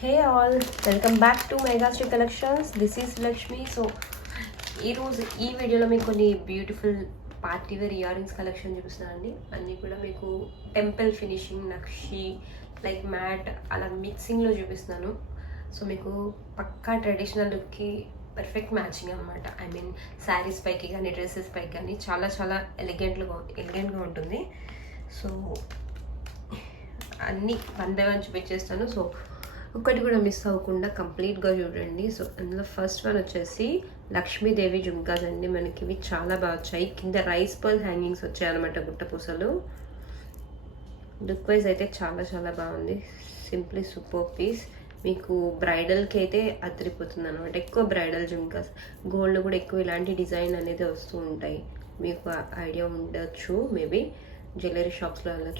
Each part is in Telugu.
Hey all, welcome back to Megashree collections. This is Lakshmi. So ఈరోజు ఈ వీడియోలో మీకు కొన్ని beautiful party wear earrings collection చూపిస్తున్నానండి. అన్నీ కూడా మీకు టెంపుల్ ఫినిషింగ్, నక్షి, లైక్ మ్యాట్ అలా మిక్సింగ్లో చూపిస్తున్నాను. సో మీకు పక్కా ట్రెడిషనల్ లుక్కి పర్ఫెక్ట్ మ్యాచింగ్ అనమాట. ఐ మీన్ శారీస్ పైకి కానీ డ్రెస్సెస్ పైకి కానీ చాలా చాలా ఎలిగెంట్గా ఉంటుంది. సో అన్నీ వన్ బై వన్ చూపించేస్తాను. సో ఒక్కటి కూడా మిస్ అవ్వకుండా కంప్లీట్గా చూడండి. సో అందులో ఫస్ట్ వన్ వచ్చేసి లక్ష్మీదేవి జుమ్కాస్ అండి. మనకి ఇవి చాలా బాగా వచ్చాయి. కింద రైస్ పర్ల్ హ్యాంగింగ్స్ వచ్చాయి అనమాట, గుట్టపూసలు. లుక్ వైజ్ అయితే చాలా చాలా బాగుంది. Simply super piece. మీకు బ్రైడల్కి అయితే అదిరిపోతుంది అనమాట. ఎక్కువ బ్రైడల్ జుమ్కాస్, గోల్డ్ కూడా ఎక్కువ ఇలాంటి డిజైన్ అనేది వస్తూ ఉంటాయి. మీకు ఐడియా ఉండొచ్చు, మేబీ జ్యువెలరీ షాప్స్లో అలా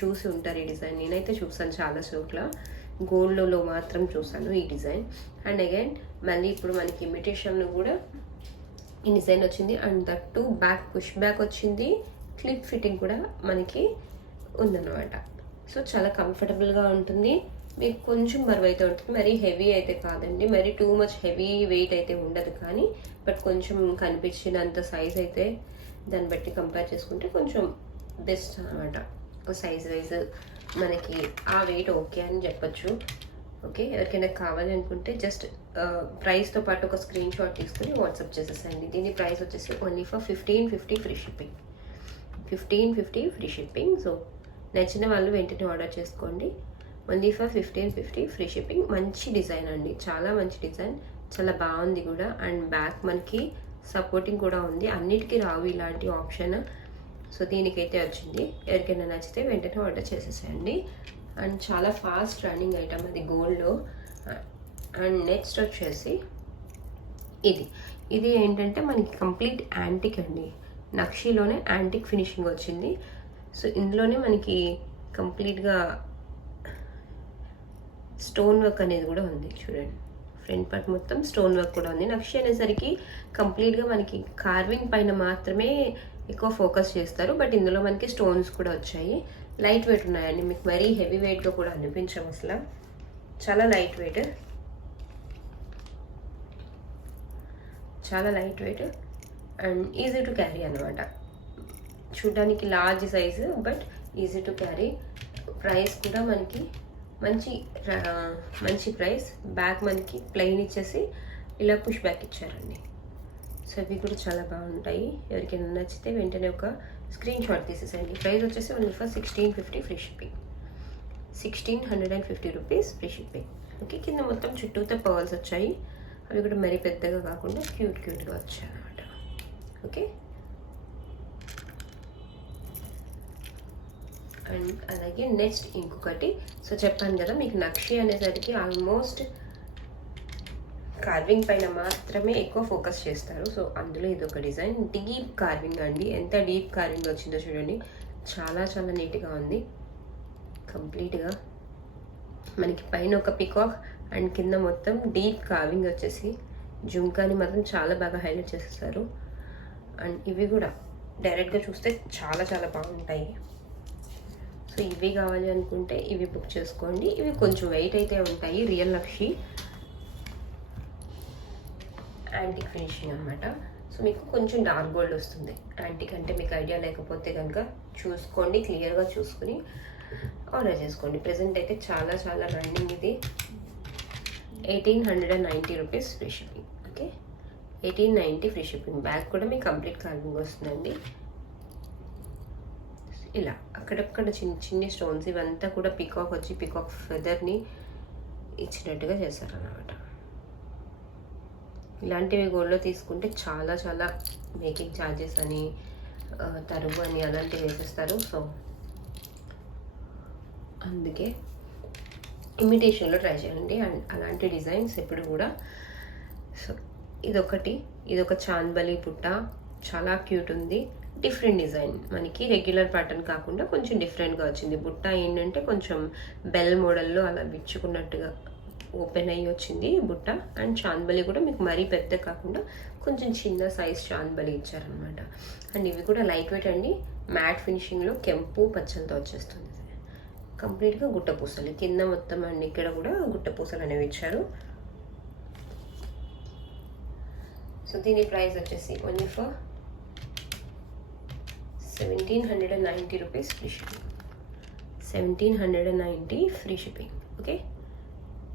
చూసి ఉంటారు ఈ డిజైన్. నేనైతే చూసాను చాలా చోట్ల, గోల్డ్లో మాత్రం చూసాను ఈ డిజైన్. అండ్ అగైన్ మళ్ళీ ఇప్పుడు మనకి ఇమిటేషన్లో కూడా ఈ డిజైన్ వచ్చింది. And that to back push back వచ్చింది. క్లిప్ ఫిట్టింగ్ కూడా మనకి ఉందన్నమాట. సో చాలా కంఫర్టబుల్గా ఉంటుంది. మీకు కొంచెం బరువు అయితే ఉంటుంది, మరీ హెవీ అయితే కాదండి, మరీ టూ మచ్ హెవీ వెయిట్ అయితే ఉండదు. కానీ బట్ కొంచెం కనిపించినంత సైజ్ అయితే దాన్ని బట్టి కంపేర్ చేసుకుంటే కొంచెం బెస్ట్ అనమాట. సైజ్ వైజ్ మనకి ఆ వెయిట్ ఓకే అని చెప్పచ్చు. ఓకే, ఎవరికైనా కావాలి అనుకుంటే జస్ట్ ప్రైస్తో పాటు ఒక స్క్రీన్ షాట్ తీసుకొని వాట్సాప్ చేసేసండి. దీని ప్రైస్ వచ్చేసి only for 1550 free shipping. 1550 free shipping. So నచ్చిన వాళ్ళు వెంటనే ఆర్డర్ చేసుకోండి. Only for 1550 free shipping. మంచి డిజైన్ అండి, చాలా మంచి డిజైన్, చాలా బాగుంది కూడా. అండ్ బ్యాక్ మనకి సపోర్టింగ్ కూడా ఉంది. అన్నిటికీ రావు ఇలాంటి ఆప్షన్. సో దీనికైతే వచ్చింది. ఎవరికైనా నచ్చితే వెంటనే ఆర్డర్ చేసేసేయండి. అండ్ చాలా ఫాస్ట్ రన్నింగ్ ఐటమ్ అది గోల్డ్లో. అండ్ నెక్స్ట్ వచ్చేసి ఇది ఏంటంటే మనకి కంప్లీట్ యాంటిక్ అండి. నక్షిలోనే యాంటిక్ ఫినిషింగ్ వచ్చింది. సో ఇందులోనే మనకి కంప్లీట్గా స్టోన్ వర్క్ అనేది కూడా ఉంది. చూడండి, ఫ్రంట్ పార్ట్ మొత్తం స్టోన్ వర్క్ కూడా ఉంది. నక్షి అనేసరికి కంప్లీట్గా మనకి కార్వింగ్ పైన మాత్రమే ఎక్కువ ఫోకస్ చేస్తారు, బట్ ఇందులో మనకి స్టోన్స్ కూడా వచ్చాయి. లైట్ వెయిట్ ఉన్నాయండి, మీకు మరీ హెవీ వెయిట్గా కూడా అనిపించవు అసలు. చాలా లైట్ వెయిట్, చాలా light weight and easy to carry అనమాట. చూడడానికి large size but easy to carry. Price కూడా మనకి మంచి ప్రైస్. బ్యాక్ మనకి ప్లెయిన్ ఇచ్చేసి ఇలా పుష్ బ్యాక్ ఇచ్చారండి. సో ఇవి కూడా చాలా బాగుంటాయి. ఎవరికైనా నచ్చితే వెంటనే ఒక స్క్రీన్ షాట్ తీసేసండి. ప్రైస్ వచ్చేసి only for 1650 free shipping. 1650 rupees free shipping. Okay, కింద మొత్తం చుట్టూతో పర్ల్స్ వచ్చాయి. అవి కూడా మరీ పెద్దగా కాకుండా క్యూట్గా వచ్చాయి అన్నమాట. ఓకే, అండ్ అలాగే నెక్స్ట్ ఇంకొకటి. సో చెప్పాను కదా మీకు నక్షి అనేసరికి ఆల్మోస్ట్ కార్వింగ్ పైన మాత్రమే ఎక్కువ ఫోకస్ చేస్తారు. సో అందులో ఇది ఒక డిజైన్, డీప్ కార్వింగ్ అండి. ఎంత డీప్ కార్వింగ్ వచ్చిందో చూడండి, చాలా చాలా నీట్గా ఉంది. కంప్లీట్గా మనకి పైన ఒక పికాక్ అండ్ కింద మొత్తం డీప్ కార్వింగ్ వచ్చేసి జుమ్కాని మాత్రం చాలా బాగా హైలైట్ చేసేస్తారు. అండ్ ఇవి కూడా డైరెక్ట్గా చూస్తే చాలా చాలా బాగుంటాయి. సో ఇవి కావాలి అనుకుంటే ఇవి బుక్ చేసుకోండి. ఇవి కొంచెం వెయిట్ అయితే ఉంటాయి. రియల్ నక్షి యాంటిక్ ఫినిషింగ్ అనమాట. సో మీకు కొంచెం డార్క్ గోల్డ్ వస్తుంది. యాంటిక్ అంటే మీకు ఐడియా లేకపోతే కనుక చూసుకోండి, క్లియర్గా చూసుకుని ఆర్డర్ చేసుకోండి. ప్రెజెంట్ అయితే చాలా చాలా రన్నింగ్. ఇది 1890 rupees free shipping. Okay, 1890 free shipping. Bag కూడా మీకు కంప్లీట్ కార్వింగ్ వస్తుందండి. ఇలా అక్కడక్కడ చిన్ని స్టోన్స్, ఇవంతా కూడా పికాక్ వచ్చి పికాక్ ఫెదర్ని ఇచ్చినట్టుగా చేశారన్నమాట. ఇలాంటివి గోల్డ్లో తీసుకుంటే చాలా చాలా మేకింగ్ ఛార్జెస్ అని తరుగు అని అలాంటివి వేసేస్తారు. సో అందుకే ఇమిటేషన్లో ట్రై చేయండి. అండ్ అలాంటి డిజైన్స్ ఎప్పుడు కూడా. సో ఇదొక చాందబలి పుట్ట, చాలా క్యూట్ ఉంది. డిఫరెంట్ డిజైన్, మనకి రెగ్యులర్ ప్యాటర్న్ కాకుండా కొంచెం డిఫరెంట్గా వచ్చింది. బుట్ట ఏంటంటే కొంచెం బెల్ మోడల్లో అలా విచ్చుకున్నట్టుగా ఓపెన్ అయ్యి వచ్చింది బుట్ట. అండ్ చాందబలి కూడా మీకు మరీ పెద్ద కాకుండా కొంచెం చిన్న సైజ్ చాందబలి ఇచ్చారనమాట. అండ్ ఇవి కూడా లైట్ వెయిట్ అండి. మ్యాట్ ఫినిషింగ్లో కెంపు పచ్చలతో వచ్చేస్తుంది. కంప్లీట్గా గుట్ట పూసలు కింద మొత్తం అండ్ ఇక్కడ కూడా గుట్ట పూసలు అనేవి ఇచ్చారు. సో దీని ప్రైస్ వచ్చేసి only for 1790 rupees free shipping. 1790 free shipping. Okay,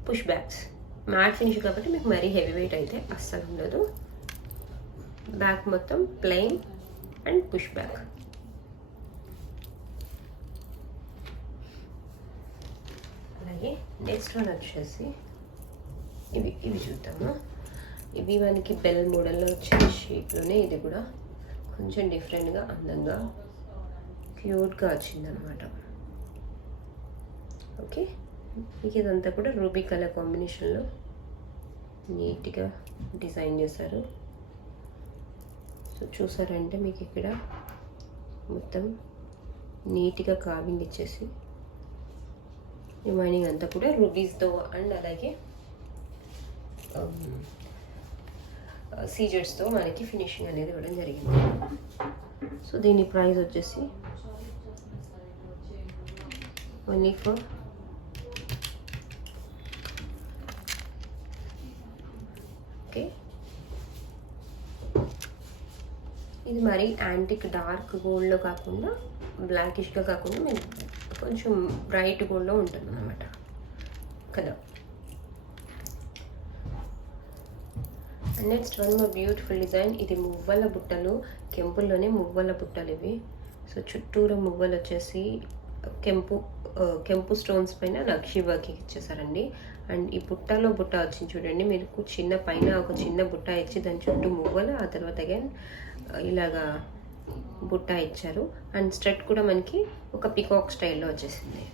push backs matte finish కాబట్టి మీకు మరీ హెవీ వెయిట్ అయితే అస్సలు ఉండదు. బ్యాక్ మొత్తం ప్లెయిన్ అండ్ పుష్ బ్యాగ్. అలాగే నెక్స్ట్ వన్ వచ్చేసి ఇవి చూద్దాము. ఇవి మనకి బెల్ మోడల్లో వచ్చే షేప్లోనే ఇది కూడా కొంచెం డిఫరెంట్గా అందంగా క్యూట్గా వచ్చిందనమాట. ఓకే, మీకు ఇదంతా కూడా రూబీ కలర్ కాంబినేషన్లో నీట్గా డిజైన్ చేశారు. సో చూసారంటే మీకు ఇక్కడ మొత్తం నీట్గా కార్వింగ్ ఇచ్చేసి రిమైనింగ్ అంతా కూడా రూబీస్తో అండ్ అలాగే సీజర్స్తో మనకి ఫినిషింగ్ అనేది ఇవ్వడం జరిగింది. సో దీని ప్రైస్ వచ్చేసి ఓన్లీ ఫర్ ఓకే, ఇది మరి యాంటిక్ డార్క్ గోల్డ్లో కాకుండా బ్లాకిష్గా కాకుండా మేము కొంచెం బ్రైట్ గోల్డ్లో ఉంటుంది అన్నమాట కదా. And next one more beautiful design. ఇది మువ్వల బుట్టలు, కెంపుల్లోనే మువ్వల బుట్టలు ఇవి. సో చుట్టూరా మువ్వలు వచ్చేసి కెంపు స్టోన్స్ పైన నక్షి వర్కింగ్ ఇచ్చేసారండి. అండ్ ఈ బుట్టలో బుట్ట వచ్చింది చూడండి, మీకు చిన్న పైన ఒక చిన్న బుట్ట ఇచ్చి దాని చుట్టూ మువ్వలు, ఆ తర్వాత అగైన్ ఇలాగా బుట్ట ఇచ్చారు. అండ్ స్ట్రెట్ కూడా మనకి ఒక పికాక్ స్టైల్లో వచ్చేసింది.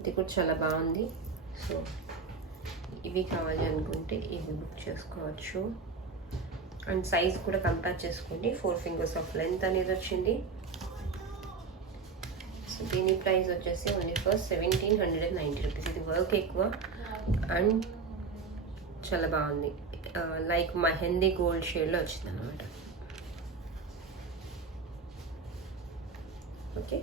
ఇది కూడా చాలా బాగుంది. సో ఇవి కావాలి అనుకుంటే ఇవి బుక్ చేసుకోవచ్చు. అండ్ సైజ్ కూడా కంపేర్ చేసుకోండి. 4 ఫింగర్స్ ఆఫ్ లెంత్ అనేది వచ్చింది. సో దీని ప్రైస్ వచ్చేసి ఓన్లీ ఫర్ 1790 రూపీస్. ఇది వర్క్ ఎక్కువ అండ్ చాలా బాగుంది. లైక్ మెహందీ గోల్డ్ షేడ్లో వచ్చింది అన్నమాట. ఓకే,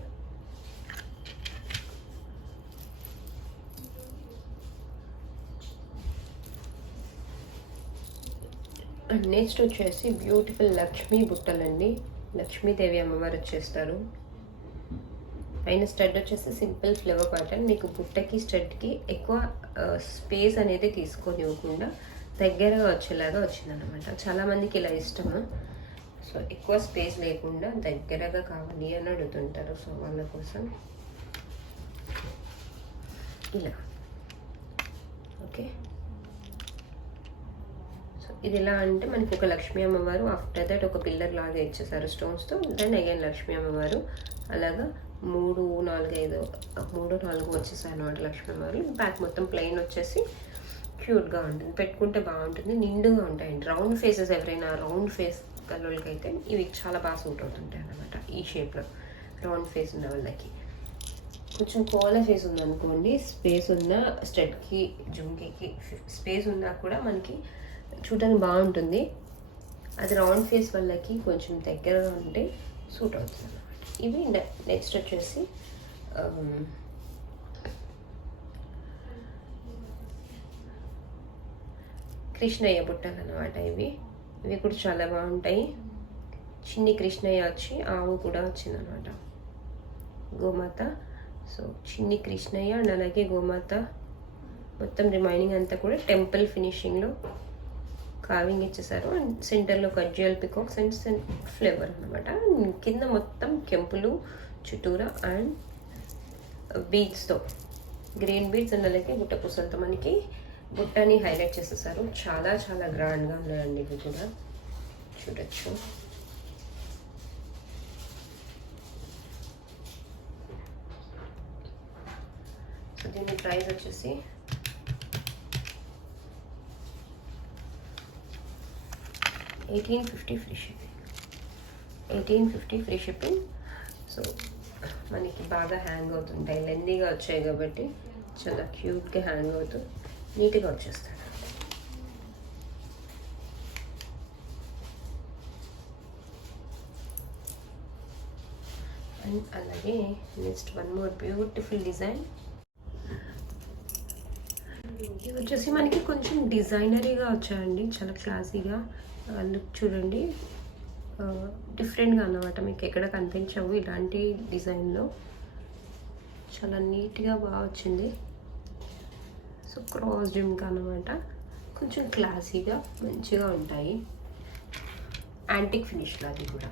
అండ్ నెక్స్ట్ వచ్చేసి బ్యూటిఫుల్ లక్ష్మీ బుట్టలండి. లక్ష్మీదేవి అమ్మవారు వచ్చేస్తారు. పైన స్టడ్ వచ్చేసి సింపుల్ ఫ్లవర్ ప్యాటర్న్. మీకు బుట్టకి స్టడ్కి ఎక్కువ స్పేస్ అనేది తీసుకోనివ్వకుండా దగ్గరగా వచ్చేలాగా వచ్చిందనమాట. చాలామందికి ఇలా ఇష్టము. సో ఎక్కువ స్పేస్ లేకుండా దగ్గరగా కావాలి అని అడుగుతుంటారు. సో వాళ్ళ కోసం ఇలా. ఓకే, సో ఇది ఎలా అంటే మనకి ఒక లక్ష్మీ అమ్మవారు, ఆఫ్టర్ దట్ ఒక పిల్లర్ లాగా ఇచ్చేసారు స్టోన్స్తో. దెన్ అగైన్ లక్ష్మీ అమ్మవారు అలాగా 3, 4, 5 వచ్చేసాయి అనమాట లక్ష్మీ అమ్మవారు. బ్యాక్ మొత్తం ప్లెయిన్ వచ్చేసి క్యూట్గా ఉంటుంది, పెట్టుకుంటే బాగుంటుంది, నిండుగా ఉంటాయండి. రౌండ్ ఫేసెస్ ఎవరైనా రౌండ్ ఫేస్ కలర్లకి అయితే ఇవి చాలా బాగా సూట్ అవుతుంటాయి అన్నమాట. ఈ షేప్లో రౌండ్ ఫేస్ ఉన్న వాళ్ళకి. కొంచెం కోల ఫేస్ ఉందనుకోండి, స్పేస్ ఉన్న స్టడ్కి జుంకీకి స్పేస్ ఉన్నా కూడా మనకి చూడడానికి బాగుంటుంది. అది రౌండ్ ఫేస్ వాళ్ళకి కొంచెం దగ్గరగా ఉంటే సూట్ అవుతుంది అన్నమాట. ఇవి నెక్స్ట్ వచ్చేసి కృష్ణయ్య బుట్టలు అన్నమాట. ఇవి కూడా చాలా బాగుంటాయి. చిన్ని కృష్ణయ్య వచ్చి ఆవు కూడా వచ్చిందనమాట, గోమాత. సో చిన్ని కృష్ణయ్య అండ్ అలాగే గోమాత మొత్తం రిమైనింగ్ అంతా కూడా టెంపుల్ ఫినిషింగ్లో కార్వింగ్ ఇచ్చేసారు. అండ్ సెంటర్లో కజ్జువల్ పికాక్స్ అండ్ ఫ్లేవర్ అనమాట. కింద మొత్తం కెంపులు చుట్టూరా అండ్ బీడ్స్తో, గ్రీన్ బీడ్స్ అండ్ అలాగే గుట్ట పూసలతో మనకి బుట్టని హైలైట్ చేసేసారు. చాలా చాలా గ్రాండ్గా ఉన్నాయండి. ఇవి కూడా చూడొచ్చు. సో దీని ప్రైస్ వచ్చేసి $1850 free shipping. 1850 free shipping. So మనకి బాగా హ్యాంగ్ అవుతుంటాయి, లెందీగా వచ్చాయి కాబట్టి చాలా క్యూట్గా హ్యాంగ్ అవుతూ నీట్గా వచ్చేస్తాడు. అండ్ అలాగే next one more beautiful design. ఇది వచ్చేసి మనకి కొంచెం డిజైనరీగా వచ్చాయండి, చాలా క్లాసీగా. లుక్ చూడండి, డిఫరెంట్గా అన్నమాట. మీకు ఎక్కడ కనిపించవు ఇలాంటి డిజైన్లో. చాలా నీట్గా బాగా వచ్చింది. సో క్రాస్ జిమ్కా అన్నమాట, కొంచెం క్లాసీగా మంచిగా ఉంటాయి. యాంటిక్ ఫినిష్లో అది కూడా.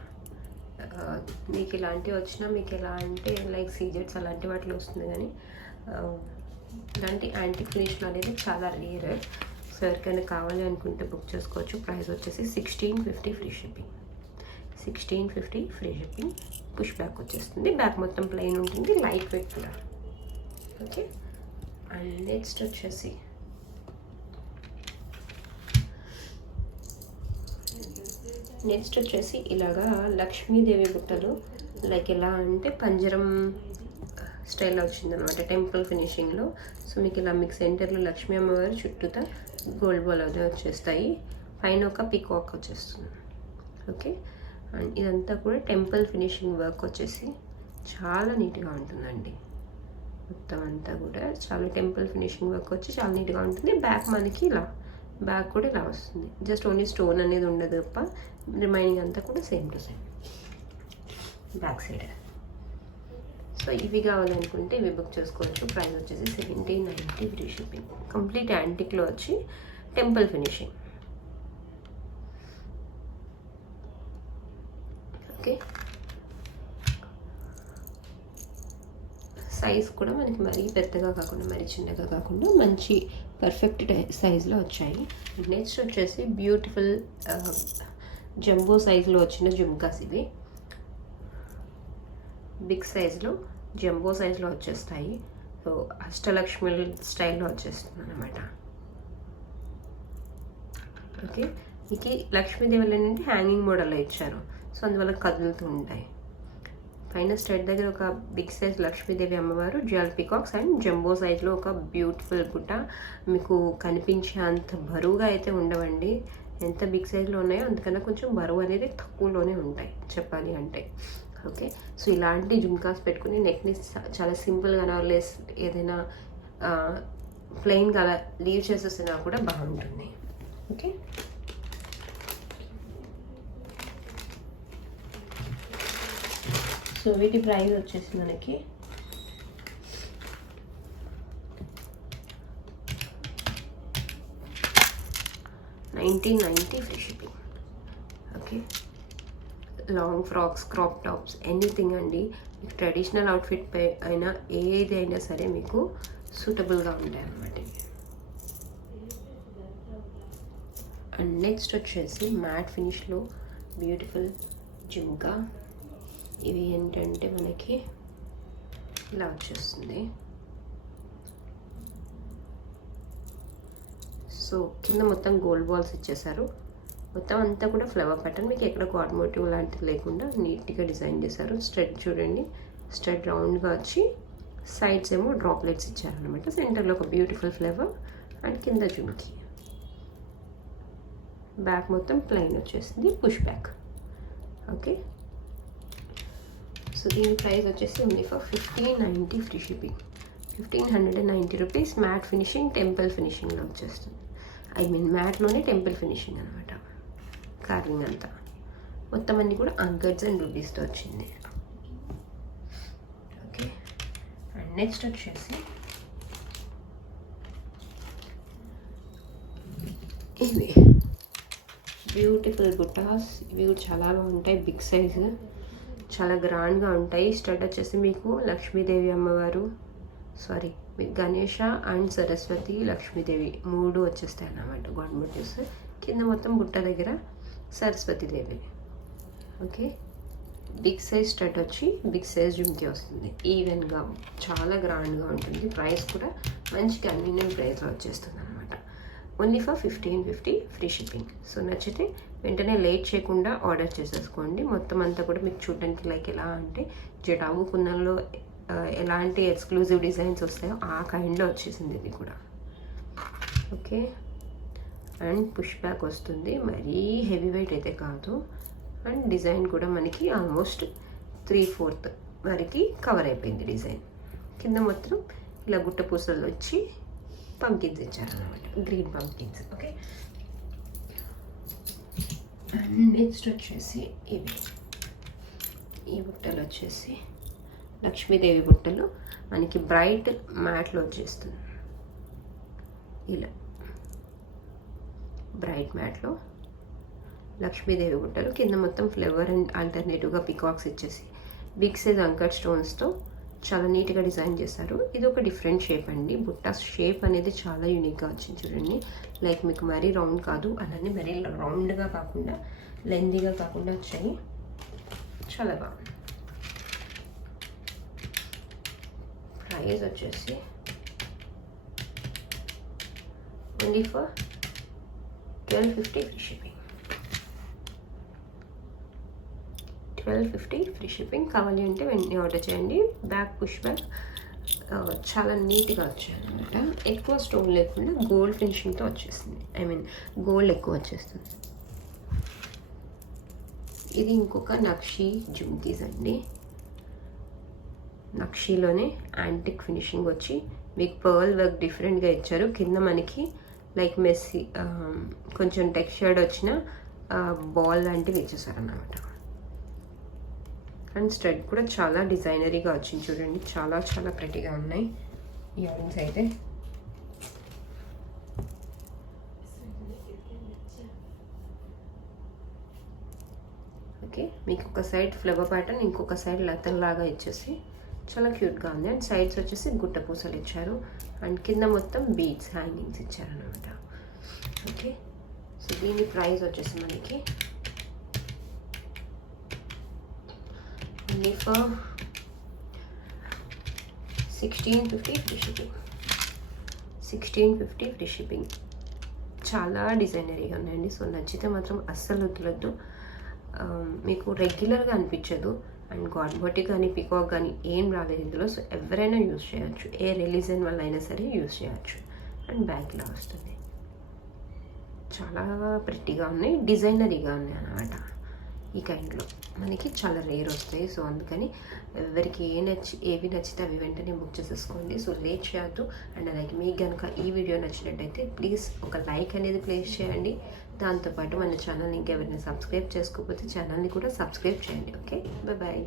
మీకు ఇలాంటివి వచ్చినా మీకు ఎలా అంటే లైక్ సీజెట్స్ అలాంటి వాటిలో వస్తుంది, కానీ ఇలాంటి యాంటిక్ ఫినిష్లో అనేది చాలా రేర్. సో ఎవరికైనా కావాలి అనుకుంటే బుక్ చేసుకోవచ్చు. ప్రైస్ వచ్చేసి 1650 free shipping. 1650 free shipping. Push back వచ్చేస్తుంది. బ్యాక్ మొత్తం ప్లెయిన్ ఉంటుంది, లైట్ వెయిట్ కూడా. ఓకే, అండ్ నెక్స్ట్ వచ్చేసి ఇలాగా లక్ష్మీదేవి బుట్టలు, లైక్ ఎలా అంటే పంజరం స్టైల్లో వచ్చిందనమాట, టెంపుల్ ఫినిషింగ్లో. సో మీకు ఇలా మీకు సెంటర్లో లక్ష్మీ అమ్మవారు చుట్టూతా గోల్డ్ బాల్ అదే వచ్చేస్తాయి, పైన ఒక పికాక్ వచ్చేస్తుంది. ఓకే, అండ్ ఇదంతా కూడా టెంపుల్ ఫినిషింగ్ వర్క్ వచ్చేసి చాలా నీట్గా ఉంటుందండి. మొత్తం అంతా కూడా చాలా టెంపుల్ ఫినిషింగ్ వర్క్ వచ్చి చాలా నీట్గా ఉంటుంది. బ్యాక్ మనకి ఇలా బ్యాక్ కూడా ఇలా వస్తుంది, జస్ట్ ఓన్లీ స్టోన్ అనేది ఉండదు తప్ప రిమైనింగ్ అంతా కూడా same to same back side. So ఇవి కావాలనుకుంటే ఇవి బుక్ చేసుకోవచ్చు. ప్రైస్ వచ్చేసి 1790 ఫ్రీ షిప్పింగ్. కంప్లీట్ యాంటిక్లో వచ్చి టెంపుల్ ఫినిషింగ్. ఓకే, సైజ్ కూడా మనకి మరీ పెద్దగా కాకుండా మరీ చిన్నగా కాకుండా మంచి పర్ఫెక్ట్ సైజులో వచ్చాయి. నెక్స్ట్ వచ్చేసి బ్యూటిఫుల్ జంబో సైజులో వచ్చిన జుమ్కాస్. ఇవి బిగ్ సైజులో జంబో సైజులో వచ్చేస్తాయి. సో అష్టలక్ష్మి స్టైల్లో వచ్చేస్తుంది అన్నమాట. ఓకే, మీకు లక్ష్మీదేవులు ఏంటంటే హ్యాంగింగ్ మోడల్లో ఇచ్చారు, సో అందువల్ల కదులుతూ ఉంటాయి. పైన స్టెడ్ దగ్గర ఒక బిగ్ సైజ్ లక్ష్మీదేవి అమ్మవారు, జ్యువెల్ పికాక్స్ అండ్ జంబో సైజ్లో ఒక బ్యూటిఫుల్ బుట్ట. మీకు కనిపించే అంత బరువుగా అయితే ఉండవండి, ఎంత బిగ్ సైజ్లో ఉన్నాయో అంతకన్నా కొంచెం బరువు అనేది తక్కువలోనే ఉంటాయి చెప్పాలి అంటే. ఓకే, సో ఇలాంటి జుమ్కాస్ పెట్టుకుని నెక్ని చాలా సింపుల్గా లెస్ ఏదైనా ప్లెయిన్గా అలా లీవ్ చేసేసినా కూడా బాగుంటుంది. ఓకే, సో వీటి ప్రైస్ వచ్చేసి మనకి $1990 free shipping. Okay, long frocks, crop tops, anything అండి. మీకు ట్రెడిషనల్ అవుట్ఫిట్ పై అయినా ఏది అయినా సరే మీకు సూటబుల్గా ఉంటాయి అన్నమాట. అండ్ నెక్స్ట్ వచ్చేసి మ్యాట్ ఫినిష్లో బ్యూటిఫుల్ జుమ్కా. ఇవి ఏంటంటే మనకి ఇలా వచ్చేస్తుంది. సో కింద మొత్తం గోల్డ్ బాల్స్ ఇచ్చేసారు, మొత్తం అంతా కూడా ఫ్లవర్ ప్యాటర్న్. మీకు ఎక్కడ గాడ్ మోటివ్ లాంటిది లేకుండా నీట్గా డిజైన్ చేశారు. స్ట్రెడ్ చూడండి, స్ట్రెడ్ రౌండ్గా వచ్చి సైడ్స్ ఏమో డ్రాప్లెట్స్ ఇచ్చారనమాట. సెంటర్లో ఒక బ్యూటిఫుల్ ఫ్లవర్ అండ్ కింద జుమ్కి. బ్యాక్ మొత్తం ప్లెయిన్ వచ్చేసింది, పుష్ బ్యాక్. ఓకే, సో దీని ప్రైస్ వచ్చేసి only for 1590 free shipping. 1590 rupees. Matte finishing, temple ఫినిషింగ్లో వచ్చేస్తుంది. ఐ మీన్ మ్యాట్లోనే టెంపుల్ ఫినిషింగ్ అనమాట. కార్వింగ్ అంతా మొత్తం అన్నీ కూడా అంకర్స్ అండ్ రూబీస్తో వచ్చింది. ఓకే, అండ్ నెక్స్ట్ వచ్చేసి ఇవి బ్యూటిఫుల్ బుట్టాస్. ఇవి కూడా చాలా బాగుంటాయి, బిగ్ సైజు, చాలా గ్రాండ్గా ఉంటాయి. స్టడ్ వచ్చేసి మీకు లక్ష్మీదేవి అమ్మవారు, సారీ మీకు గణేష అండ్ సరస్వతి లక్ష్మీదేవి మూడు వచ్చేస్తాయి అన్నమాట గాడ్ మోటివ్స్. కింద మొత్తం బుట్ట దగ్గర Saraswati Devi. Okay, big size stud వచ్చి బిగ్ సైజ్ జుమ్కి వస్తుంది. ఈవెన్గా చాలా గ్రాండ్గా ఉంటుంది. ప్రైస్ కూడా మంచి కన్వీనియంట్ ప్రైస్లో వచ్చేస్తుంది అనమాట. Only for 1550 free shipping. So నచ్చితే వెంటనే లేట్ చేయకుండా ఆర్డర్ చేసేసుకోండి. మొత్తం అంతా కూడా మీకు చూడడానికి లైక్ ఎలా అంటే జటావు కున్నల్లో ఎలాంటి ఎక్స్క్లూజివ్ డిజైన్స్ వస్తాయో ఆ కైండ్లో వచ్చేసింది ఇది కూడా. ఓకే, అండ్ పుష్ బ్యాక్ వస్తుంది, మరీ హెవీ వెయిట్ అయితే కాదు. అండ్ డిజైన్ కూడా మనకి ఆల్మోస్ట్ 3/4 వరకు కవర్ అయిపోయింది డిజైన్. కింద మొత్తం ఇలా గుట్ట పూసలు వచ్చి పంకిన్స్ ఇచ్చారనమాట, గ్రీన్ పంకిన్స్. ఓకే, నెక్స్ట్ వచ్చేసి ఈ బుట్టలు వచ్చేసి లక్ష్మీదేవి బుట్టలు మనకి బ్రైట్ మ్యాట్లో వచ్చేస్తుంది. ఇలా బ్రైట్ మ్యాట్లో లక్ష్మీదేవి బుట్టలు, కింద మొత్తం ఫ్లేవర్ అండ్ ఆల్టర్నేటివ్గా పికాక్స్ ఇచ్చేసి బిగ్ సైజ్ అంకర్ స్టోన్స్తో చాలా నీట్గా డిజైన్ చేశారు. ఇది ఒక డిఫరెంట్ షేప్ అండి. బుట్ట షేప్ అనేది చాలా యూనిక్గా వచ్చింది చూడండి. లైక్ మీకు మరీ రౌండ్ కాదు, అలానే మరీ రౌండ్గా కాకుండా లెందీగా కాకుండా వచ్చాయి. చాలా బాగుంది. ప్రైస్ వచ్చేసి only for 1250 free shipping. 1250 free shipping. కావాలి అంటే వెంటనే ఆర్డర్ చేయండి. బ్యాక్ పుష్ బ్యాక్ చాలా నీట్గా వచ్చాయి అనమాట. ఎక్కువ స్టోన్ లేకుండా గోల్డ్ ఫినిషింగ్తో వచ్చేస్తుంది. ఐ మీన్ గోల్డ్ ఎక్కువ వచ్చేస్తుంది. ఇది ఇంకొక నక్షి జుమ్కీస్ అండి. నక్షిలోనే యాంటిక్ ఫినిషింగ్ వచ్చి మీకు పర్ల్ వర్క్ డిఫరెంట్గా ఇచ్చారు. కింద మనకి లైక్ మెస్సీ కొంచెం టెక్స్చర్డ్ వచ్చిన బాల్ లాంటివి ఇచ్చేసారు అన్నమాట. అండ్ స్టడ్ కూడా చాలా డిజైనరీగా వచ్చింది చూడండి. చాలా చాలా ప్రెటీగా ఉన్నాయి ఇయర్ రింగ్స్ అయితే. ఓకే, మీకు ఒక సైడ్ ఫ్లవర్ ప్యాటర్న్, ఇంకొక సైడ్ లతల్లాగా ఇచ్చేసి చాలా క్యూట్గా ఉంది. అండ్ సైడ్స్ వచ్చేసి గుట్ట పూసలు ఇచ్చారు. అండ్ కింద మొత్తం బీడ్స్ హ్యాంగింగ్స్ ఇచ్చారనమాట. ఓకే, సో దీని ప్రైస్ వచ్చేసి మనకి only for 1650 free shipping. 1650 free shipping. చాలా డిజైనరీగా ఉన్నాయండి. సో నచ్చితే మాత్రం అస్సలు వదలొద్దు. మీకు రెగ్యులర్గా అనిపించదు. అండ్ గాడ్ బట్టి కానీ పికాక్ కానీ ఏం రాలేదు ఇందులో. సో ఎవరైనా యూజ్ చేయొచ్చు, ఏ రిలీజన్ వల్ల అయినా సరే యూజ్ చేయొచ్చు. అండ్ బ్యాక్ ఇలా వస్తుంది. చాలా ప్రెట్టీగా ఉన్నాయి, డిజైనరీగా ఉన్నాయి అన్నమాట. ఈ కైండ్లో మనకి చాలా రేర్ వస్తాయి. సో అందుకని ఎవరికి ఏవి నచ్చితే అవి వెంటనే బుక్ చేసేసుకోండి. సో లేట్ చేయొద్దు. అండ్ అలాగే మీకు కనుక ఈ వీడియో నచ్చినట్టయితే ప్లీజ్ ఒక లైక్ అనేది ప్లేస్ చేయండి. దాంతోపాటు మన ఛానల్ని ఇంకెవరైనా సబ్స్క్రైబ్ చేసుకోకపోతే ఛానల్ని కూడా సబ్స్క్రైబ్ చేయండి. Okay, bye.